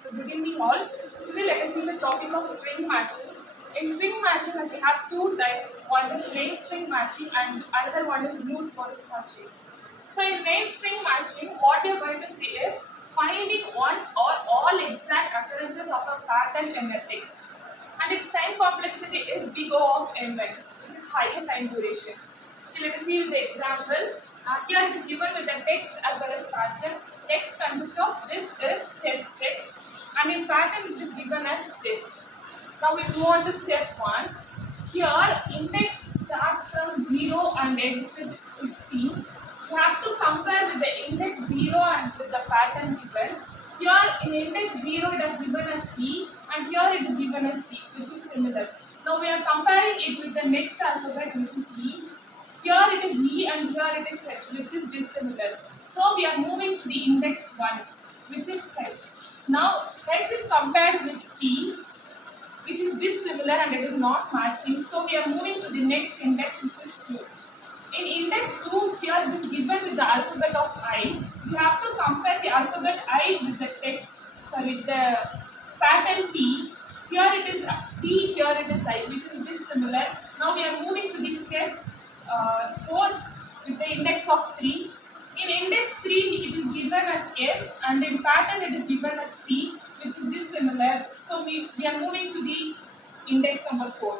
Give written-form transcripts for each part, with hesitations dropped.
So good evening all. Today let us see the topic of string matching. In string matching, as we have two types, one is name string matching and another one is root forest matching. So in name string matching, what we are going to see is finding one or all exact occurrences of a pattern in a text. And its time complexity is big O of n, which is higher time duration. Okay, let us see with the example. Here it is given with the text as well as pattern. Text consists of this is test text, and in pattern it is given as test. Now we move on to step 1. Here index starts from 0 and ends with 16. You have to compare with the index 0 and with the pattern given. Here in index 0 it is given as T and here it is given as T, which is similar. Now we are comparing it with the next alphabet, which is E. Here it is E and here it is H, which is dissimilar. So we are moving to the index 1, which is H. Now H is compared with T, which is dissimilar and it is not matching. So we are moving to the next index, which is 2. In index 2, here it is given with the alphabet of I. You have to compare the alphabet I with the text, with the pattern T. Here it is T, here it is I, which is dissimilar. Now we are moving to the step 4 with the index of 3. In index 3, it is given as S and in pattern it is given as T, which is dissimilar. So we are moving to the index number 4.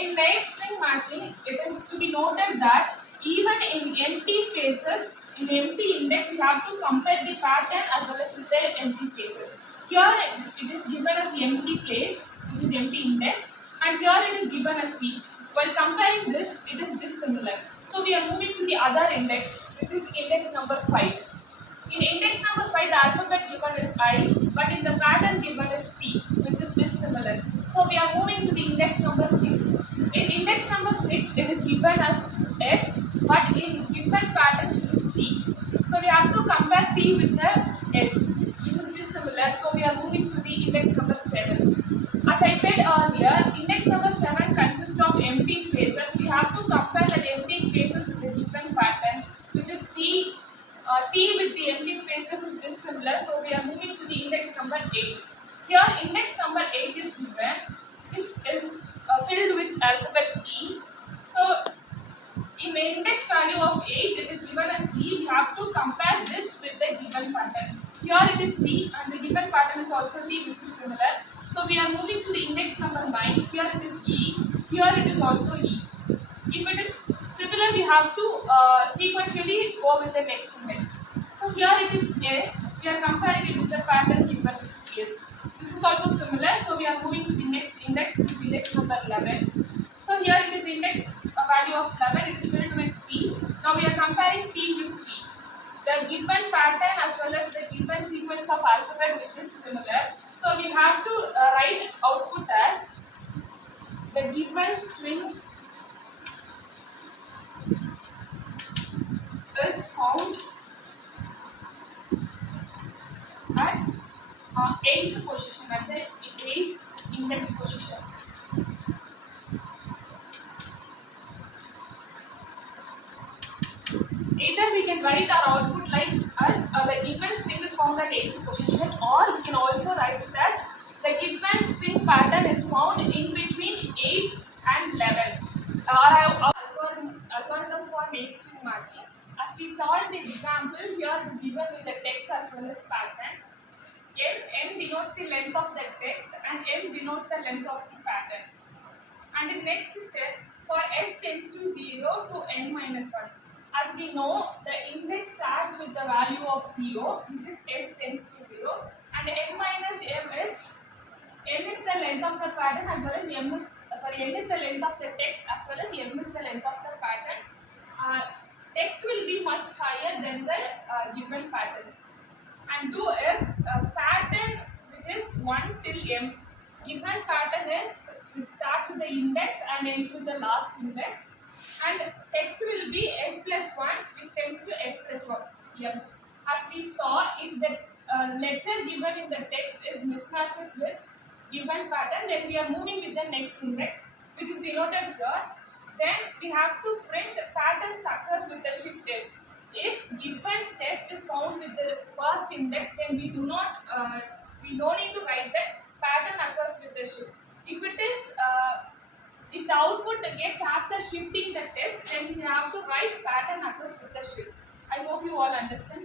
In name string matching, it is to be noted that even in empty spaces, in empty index, we have to compare the pattern as well as with the empty spaces. Here it is given as empty place, which is empty index, and here it is given as T. While comparing this, it is dissimilar. So we are moving to the other index, which is index number 5. In index number 5, the alphabet given is I, but in the pattern given is T, which is dissimilar. So we are moving to the index number 6. In index number 6, it is given as S, but in given pattern, which is T. So we have to compare T with the S, which is dissimilar. So we are moving to the index number 7. As I said earlier, index number 7 consists of empty spaces. We have to compare the empty spaces with the given pattern, which is T. T with the empty spaces is dissimilar, so we are moving to the index number 8. Here, index number 8 is given, which is filled with alphabet T. So, in the index value of 8, it is given as T. We have to compare this with the given pattern. Here it is T, and the given pattern is also T, which is similar. So, we are moving to the index number 9. Here it is E. Here it is also E. If it is similar, we have to sequentially go with the next index. So here it is S. We are comparing it with the pattern given, which is S. This is also similar. So we are moving to the next index, which is index number 11. So here it is index value of 11. It is filled with T. Now we are comparing T with T. The given pattern as well as the given sequence of alphabet, which is similar. So we have to write output as the given string is found at 8th position, at the 8th index position. Either we can write our output like as the given string is found at 8th position, or we can also write it as the given string pattern is found in between 8 and 11. Our algorithm for name string matching. As we saw in the example, here it is given with the text as well as pattern. M denotes the length of the text and M denotes the length of the pattern. And in next step, for S tends to 0 to n minus 1. As we know, the index starts with the value of 0, which is S tends to 0, and n minus m is the length of the pattern as well as n is the length of the text as well as m is the length of the pattern. Text will be much higher than the given pattern. And do if pattern, which is 1 till m, given pattern is it starts with the index and ends with the last index, and text will be s plus 1, which tends to s plus 1 m. As we saw, if the letter given in the text is mismatches with given pattern, then we are moving with the next index, which is denoted here. Then we have to print pattern occurs with the shift s. If given text is found with the first index, then we do not we don't need to write that pattern occurs with the shift. If it is if the output gets after shifting the test, then we have to write pattern occurs with the shift. I hope you all understand.